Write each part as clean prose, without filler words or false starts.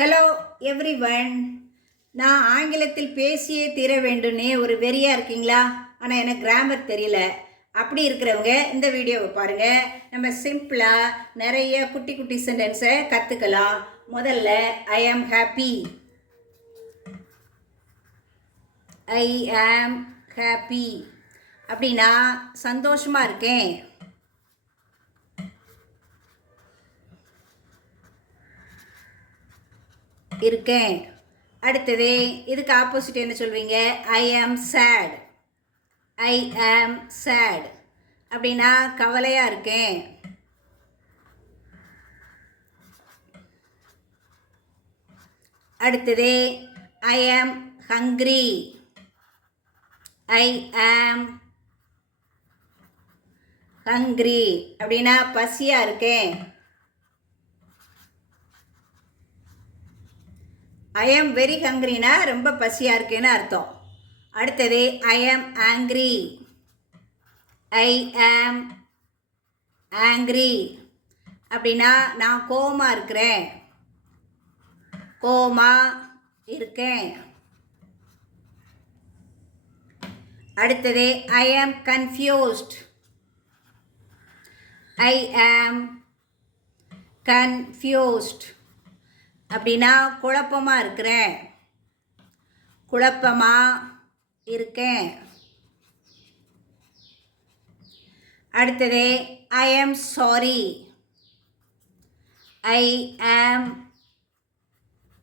Hello everyone. நான் ஆங்கிலத்தில் பேசியே தீர வேண்டும்னே ஒரு வெறியாக இருக்கீங்களா? ஆனால் எனக்கு கிராமர் தெரியல. அப்படி இருக்கிறவங்க இந்த வீடியோவை பாருங்கள். நம்ம சிம்பிளாக நிறைய குட்டி குட்டி சென்டென்ஸை கற்றுக்கலாம். முதல்ல ஐ am happy. I am happy அப்படின்னா சந்தோஷமாக இருக்கேன். இருக்கேன். அடுத்தது இதுக்கு ஆப்போசிட் என்ன சொல்வீங்க? ஐ ஆம் சேட். ஐ ஆம் சேட் அப்படின்னா கவலையாக இருக்கேன். அடுத்தது ஐ ஆம் ஹங்க்ரி. ஐ ஆம் ஹங்க்ரி அப்படின்னா பசியாக இருக்கேன். ஐ ஆம் வெரி ஹங்க்ரினா ரொம்ப பசியாக இருக்கேன்னு அர்த்தம். அடுத்தது ஐ ஆம் ஆங்க்ரி. ஐ ஆம் ஆங்க்ரி அப்படின்னா நான் கோவமாக இருக்கிறேன். கோவமாக இருக்கேன். அடுத்தது ஐ ஆம் கன்ஃபியூஸ்ட். ஐ ஆம் கன்ஃபியூஸ்ட் அப்படின்னா குழப்பமாக இருக்கிறேன். குழப்பமாக இருக்கேன். அடுத்தது ஐ am sorry. I am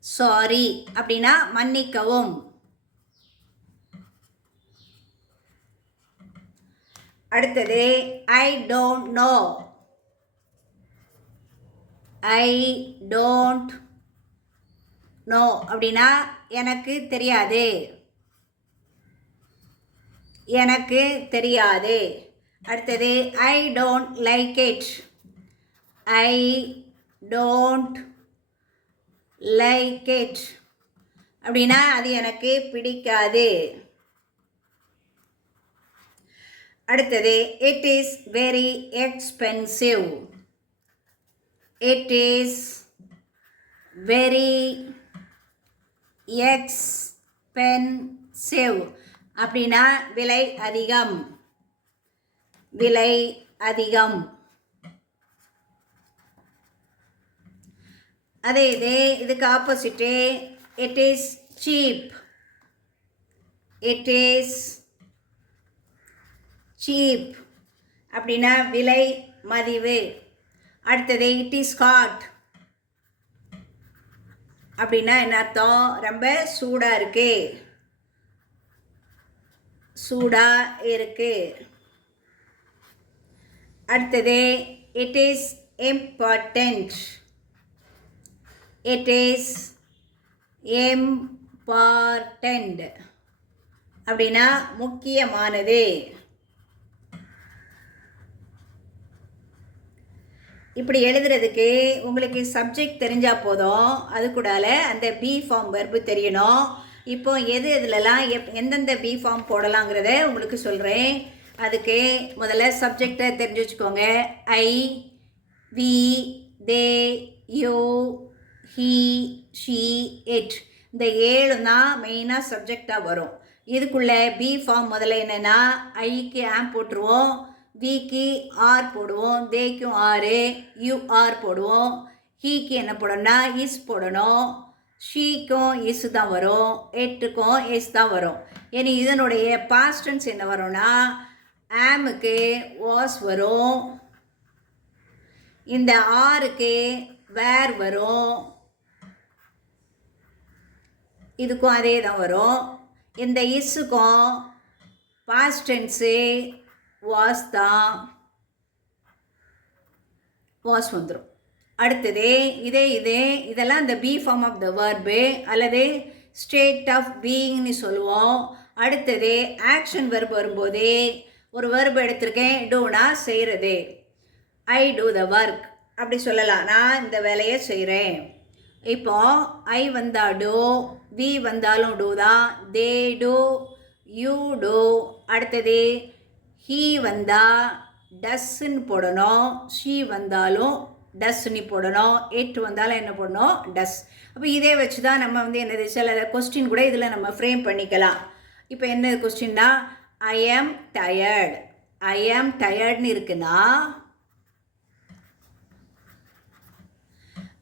sorry அப்படின்னா மன்னிக்கவும். அடுத்தது I don't know. I don't know அப்படின்னா எனக்கு தெரியாது. எனக்கு தெரியாது. அடுத்தது I don't like it. I don't like it அப்படின்னா அது எனக்கு பிடிக்காது. அடுத்தது it is very expensive. It is very expensive அப்படின்னா விலை அதிகம். விலை அதிகம். அதே இதுக்கு opposite it is cheap. It is cheap அப்படின்னா விலை மதிவு. அடுத்தது இட் இஸ் ஹாட் அப்படின்னா என்ன அர்த்தம்? ரொம்ப சூடாக இருக்கு. சூடாக இருக்கு. அடுத்தது it is important. It is important அப்படின்னா முக்கியமானது. இப்படி எழுதுறதுக்கு உங்களுக்கு சப்ஜெக்ட் தெரிஞ்சால் போதும். அது கூடால அந்த பி ஃபார்ம் வெர்பு தெரியணும். இப்போ எது எதுலலாம் எந்தெந்த பி ஃபார்ம் போடலாங்கிறத உங்களுக்கு சொல்கிறேன். அதுக்கு முதல்ல சப்ஜெக்டை தெரிஞ்சு வச்சுக்கோங்க. I, we, they, you, he, she, it இந்த 7 தான் மெயினாக சப்ஜெக்டாக வரும். இதுக்குள்ளே பி ஃபார்ம் முதல்ல என்னென்னா ஐக்கு ஆம் போட்டுருவோம், விக்கு ஆர் போடுவோம், தேக்கும் ஆறு, யூ ஆர் போடுவோம். ஹீக்கு என்ன போடணும்னா இஸ் போடணும். ஷீக்கும் இஸ் தான் வரும். எட்டுக்கும் எஸ் தான் வரும். இனி இதனுடைய பாஸ்டன்ஸ் என்ன வரும்னா ஆமுக்கு வாஸ் வரும். இந்த ஆருக்கு வேர் வரும். இதுக்கும் அதே தான் வரும். இந்த இஸ்ஸுக்கும் பாஸ்டன்ஸு வாஸ் தான். வாஸ் வந்துடும். அடுத்தது இதெல்லாம் இந்த be form of the verb அல்லது ஸ்டேட் ஆஃப் பீயிங்னு சொல்லுவோம். அடுத்தது ஆக்ஷன் வெர்பு வரும்போது ஒரு வெர்பு எடுத்திருக்கேன். டூனா செய்கிறது. ஐ டூ த ஒர்க் அப்படி சொல்லலாம். நான் இந்த வேலையை செய்கிறேன். இப்போ ஐ வந்தால் டூ, வி வந்தாலும் டூ தான். They do, you do. அடுத்தது ஹீ வந்தால் டஸ்ன்னு போடணும். ஷீ வந்தாலும் டஸ்ன்னு போடணும். இட் வந்தாலும் என்ன போடணும்? டஸ். அப்போ இதே வச்சு தான் நம்ம வந்து என்னது சில கொஸ்டின் கூட இதில் நம்ம ஃப்ரேம் பண்ணிக்கலாம். இப்போ என்ன கொஸ்டின்னா, ஐ ஆம் டயர்ட். ஐ ஆம் டயர்ட்னு இருக்குன்னா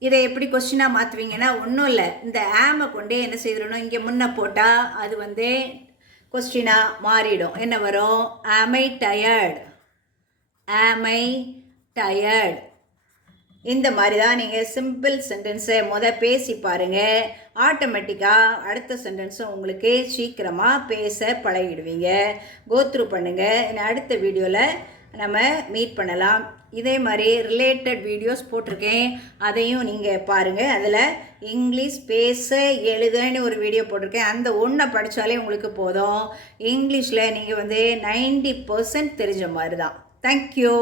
இதை எப்படி கொஸ்டினாக மாற்றுவீங்கன்னா, ஒன்றும் இல்லை, இந்த ஆமை கொண்டே என்ன செய்திடணும், இங்கே முன்ன போட்டால் அது வந்து கொஸ்டினாக மாறிடும். என்ன வரும்? ஆம் ஐ டயர்ட். ஆம் ஐ டயர்ட். இந்த மாதிரி தான் நீங்கள் சிம்பிள் சென்டென்ஸை பேசி பாருங்கள். ஆட்டோமேட்டிக்காக அடுத்த சென்டென்ஸும் உங்களுக்கு சீக்கிரமாக பேச பழகிடுவீங்க. கோத்ரூ பண்ணுங்கள். அடுத்த வீடியோவில் நம்ம மீட் பண்ணலாம். இதே மாதிரி ரிலேட்டட் வீடியோஸ் போட்டிருக்கேன், அதையும் நீங்கள் பாருங்கள். அதில் இங்கிலீஷ் பேச எழுதுன்னு ஒரு வீடியோ போட்டிருக்கேன். அந்த ஒன்றை படித்தாலே உங்களுக்கு போதும். இங்கிலீஷில் நீங்கள் வந்து 90% தெரிஞ்ச மாதிரி தான். தேங்க்யூ.